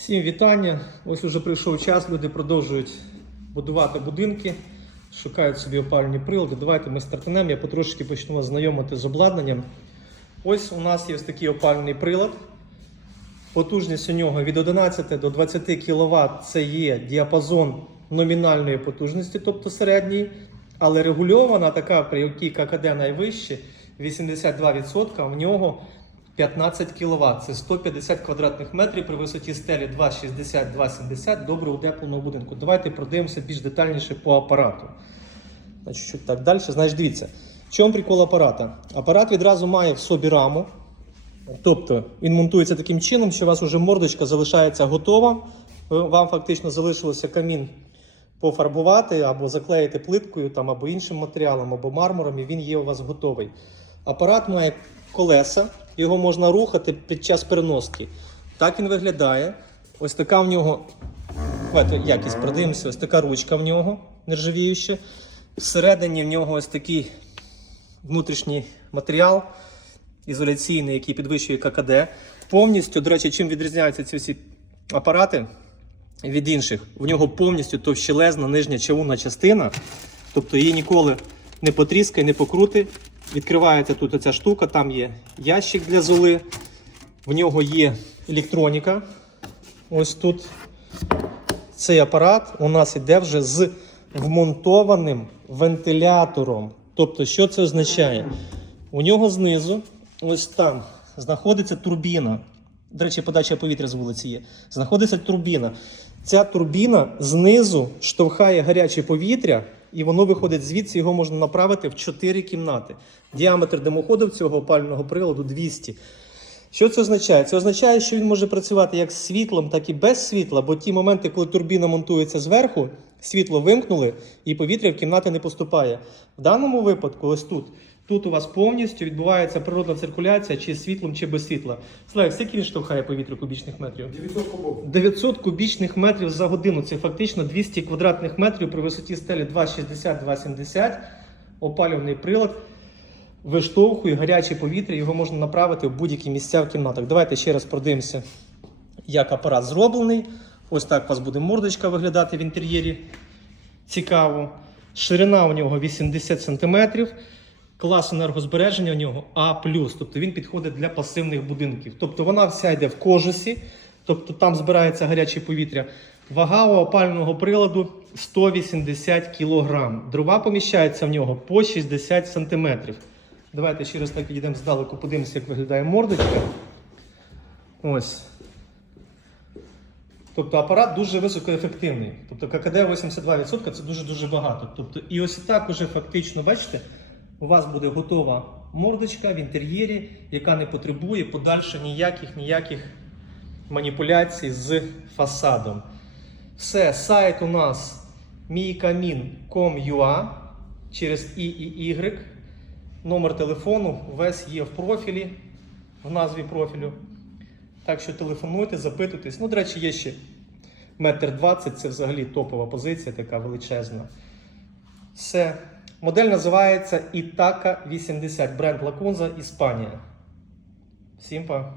Всім вітання. Ось уже прийшов час, люди продовжують будувати будинки, шукають собі опалювальні прилади. Давайте ми стартанемо, я потрошки почну вас знайомити з обладнанням. Ось у нас є ось такий опалювальний прилад. Потужність у нього від 11 до 20 кВт це є діапазон номінальної потужності, тобто середній, але регульована така, при якій ККД найвище, 82%, в нього 15 кВт. Це 150 квадратних метрів при висоті стелі 2,60-2,70 добре утепленого будинку. Давайте продивимося більш детальніше по апарату. Значить, чуть так далі. Значить, дивіться, в чому прикол апарата? Апарат відразу має в собі раму. Тобто він монтується таким чином, що у вас вже мордочка залишається готова. Вам фактично залишилося камін пофарбувати або заклеїти плиткою там, або іншим матеріалом, або мармуром, і він є у вас готовий. Апарат має колеса, його можна рухати під час переноски. Так він виглядає. Ось така в нього давайте якість продивимося, ось така ручка в нього нержавіюча. Всередині в нього ось такий внутрішній матеріал ізоляційний, який підвищує ККД. Повністю, до речі, чим відрізняються ці всі апарати від інших? В нього повністю товщелезна нижня чавунна частина, тобто її ніколи не потріскай, не покрути. Відкривається тут оця штука, там є ящик для золи, в нього є електроніка. Ось тут цей апарат у нас іде вже з вмонтованим вентилятором. Тобто, що це означає? У нього знизу, ось там, знаходиться турбіна. До речі, подача повітря з вулиці є. Знаходиться турбіна. Ця турбіна знизу штовхає гаряче повітря, і воно виходить звідси, його можна направити в 4 кімнати. Діаметр димоходу цього опального приладу 200. Що це означає? Це означає, що він може працювати як з світлом, так і без світла, бо ті моменти, коли турбіна монтується зверху, світло вимкнули і повітря в кімнати не поступає. В даному випадку, ось тут, тут у вас повністю відбувається природна циркуляція чи з світлом, чи без світла. Слайк, скільки він штовхає повітря кубічних метрів? 900 кубов. 900 кубічних метрів за годину. Це фактично 200 квадратних метрів при висоті стелі 2,60-2,70. Опалювальний прилад виштовхує гаряче повітря, його можна направити в будь-які місця в кімнатах. Давайте ще раз продивимося, як апарат зроблений. Ось так у вас буде мордочка виглядати в інтер'єрі. Цікаво. Ширина у нього 80 см. Клас енергозбереження у нього А+, тобто він підходить для пасивних будинків. Тобто вона вся йде в кожусі, тобто там збирається гаряче повітря. Вага у опального приладу 180 кг. Дрова поміщається в нього по 60 см. Давайте ще раз так підійдемо здалеку, подивимося, як виглядає мордочка. Ось. Тобто апарат дуже високоефективний. Тобто ККД 82% це дуже-дуже багато. Тобто, і ось так уже фактично, бачите, у вас буде готова мордочка в інтер'єрі, яка не потребує подальше ніяких ніяких маніпуляцій з фасадом. Все, сайт у нас miikamin.com.ua через І і Y. Номер телефону весь є в профілі, в назві профілю. Так що телефонуйте, запитуйтесь. Ну, до речі, є ще метр двадцять, це взагалі топова позиція, така величезна. Все. Модель називається Ітака 80, бренд Лакунза, Іспанія. Всім па.